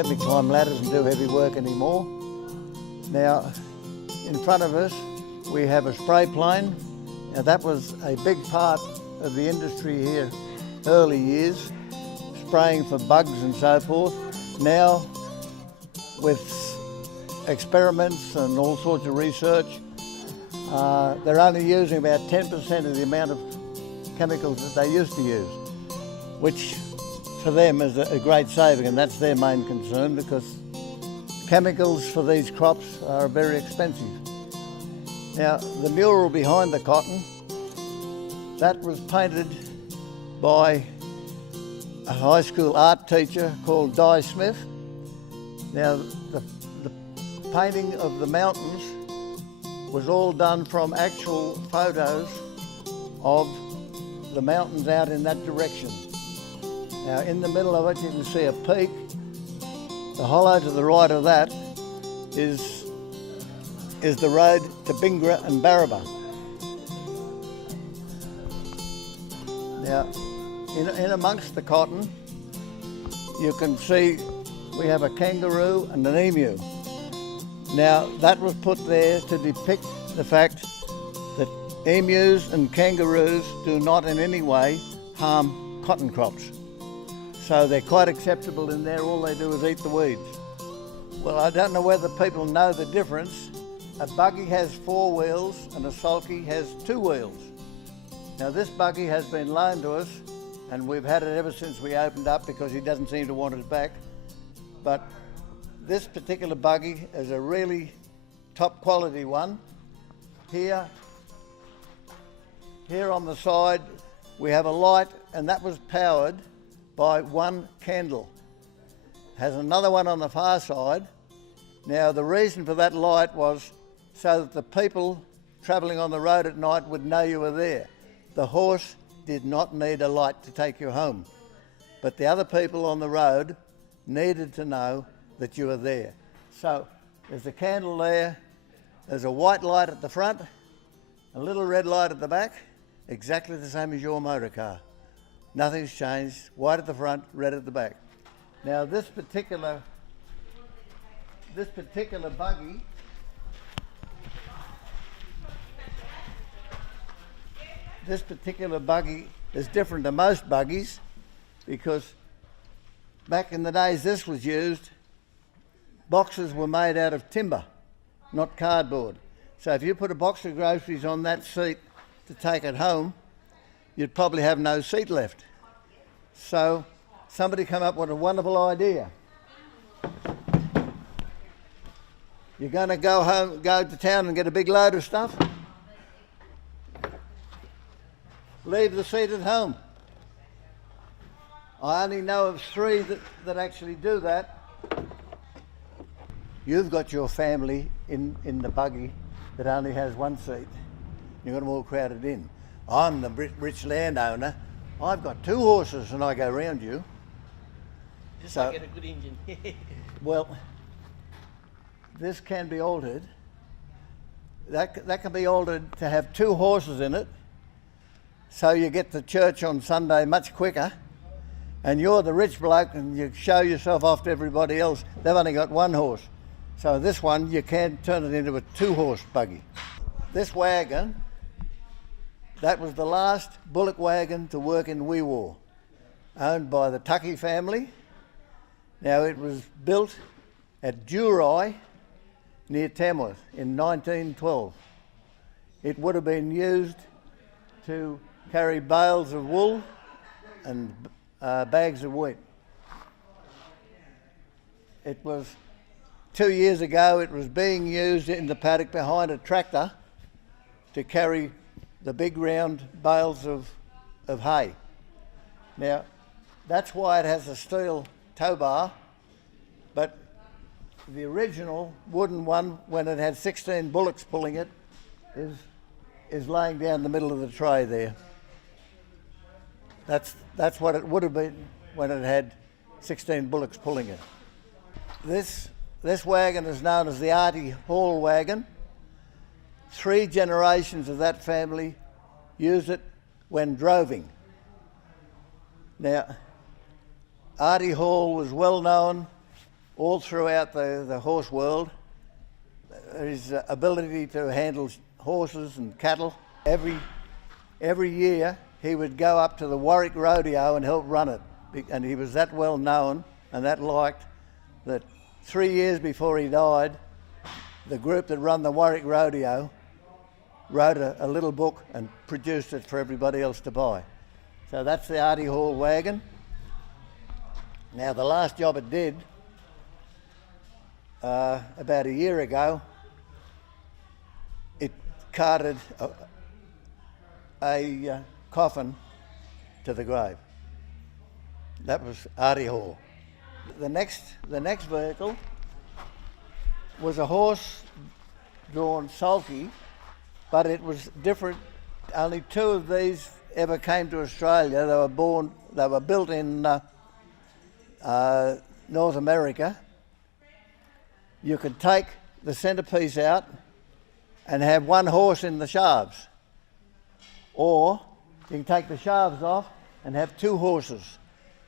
let me climb ladders and do heavy work anymore. Now, in front of us, we have a spray plane. Now that was a big part of the industry here, early years, spraying for bugs and so forth. Now, with experiments and all sorts of research, they're only using about 10% of the amount of chemicals that they used to use, which for them is a great saving, and that's their main concern, because chemicals for these crops are very expensive. Now, the mural behind the cotton, that was painted by a high school art teacher called Di Smith. Now, the painting of the mountains was all done from actual photos of the mountains out in that direction. Now, in the middle of it, you can see a peak. The hollow to the right of that is the road to Bingra and Barraba. Now, in amongst the cotton, you can see we have a kangaroo and an emu. Now, that was put there to depict the fact that emus and kangaroos do not in any way harm cotton crops. So they're quite acceptable in there. All they do is eat the weeds. Well, I don't know whether people know the difference. A buggy has 4 wheels and a sulky has 2 wheels. Now, this buggy has been loaned to us, and we've had it ever since we opened up because he doesn't seem to want it back. But this particular buggy is a really top quality one. Here on the side, we have a light, and that was powered by 1 candle. Has another one on the far side. Now, the reason for that light was so that the people travelling on the road at night would know you were there. The horse did not need a light to take you home, but the other people on the road needed to know that you were there. So there's a candle there, there's a white light at the front, a little red light at the back, exactly the same as your motor car. Nothing's changed, white at the front, red at the back. Now this particular buggy is different to most buggies, because back in the days this was used, boxes were made out of timber, not cardboard. So if you put a box of groceries on that seat to take it home, you'd probably have no seat left. So somebody came up with a wonderful idea. You're going to go to town and get a big load of stuff? Leave the seat at home. I only know of 3 that actually do that. You've got your family in the buggy that only has 1 seat. You've got them all crowded in. I'm the rich landowner. I've got 2 horses and I go round you. Just so, get a good engine. Well, this can be altered. That can be altered to have 2 horses in it, so you get to church on Sunday much quicker, and you're the rich bloke and you show yourself off to everybody else. They've only got 1 horse. So this one, you can turn it into a 2-horse buggy. This wagon, that was the last bullock wagon to work in Wee Waa, owned by the Tucky family. Now, it was built at Durai near Tamworth in 1912. It would have been used to carry bales of wool and bags of wheat. It was 2 years ago, it was being used in the paddock behind a tractor to carry the big round bales of hay. Now, that's why it has a steel tow bar, but the original wooden one, when it had 16 bullocks pulling it, is laying down the middle of the tray there. That's what it would have been when it had 16 bullocks pulling it. This wagon is known as the Artie Hall wagon. 3 generations of that family use it when droving. Now, Artie Hall was well known all throughout the horse world. His ability to handle horses and cattle. Every year he would go up to the Warwick Rodeo and help run it. And he was that well known and that liked that 3 years before he died, the group that run the Warwick Rodeo wrote a little book and produced it for everybody else to buy. So that's the Artie Hall wagon. Now the last job it did, about a year ago, it carted a coffin to the grave. That was Artie Hall. The next vehicle was a horse-drawn sulky, but it was different. Only 2 of these ever came to Australia. They were built in North America. You could take the centrepiece out and have 1 horse in the shafts, or you can take the shafts off and have 2 horses.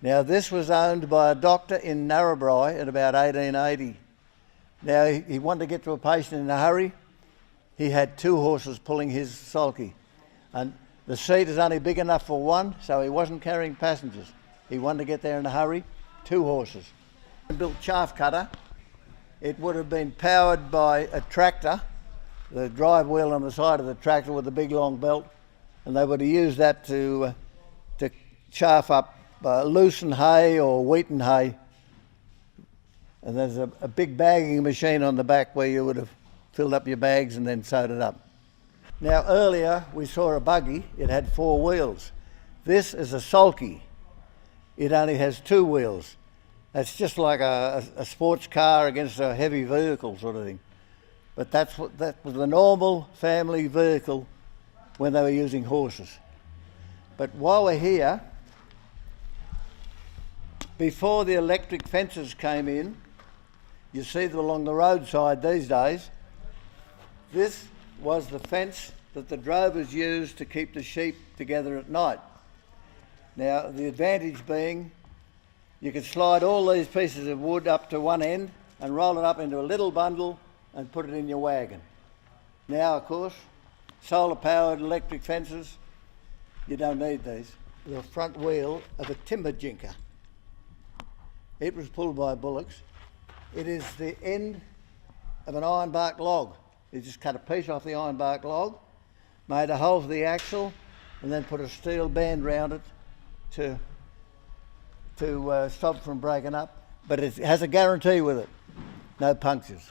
Now this was owned by a doctor in Narrabri in about 1880. Now he wanted to get to a patient in a hurry. He had 2 horses pulling his sulky, and the seat is only big enough for 1, so he wasn't carrying passengers. He wanted to get there in a hurry, 2 horses. Built chaff cutter. It would have been powered by a tractor, the drive wheel on the side of the tractor with a big long belt, and they would have used that to chaff up loosen hay or wheaten hay. And there's a big bagging machine on the back where you would have filled up your bags and then sewed it up. Now earlier we saw a buggy. It had 4 wheels. This is a sulky. It only has 2 wheels. That's just like a sports car against a heavy vehicle sort of thing. But that was the normal family vehicle when they were using horses. But while we're here, before the electric fences came in, you see them along the roadside these days, this was the fence that the drovers used to keep the sheep together at night. Now the advantage being you could slide all these pieces of wood up to one end and roll it up into a little bundle and put it in your wagon. Now, of course, solar-powered electric fences, you don't need these. The front wheel of a timber jinker. It was pulled by bullocks. It is the end of an ironbark log. You just cut a piece off the ironbark log, made a hole for the axle, and then put a steel band round it to stop from breaking up. But it has a guarantee with it, no punctures.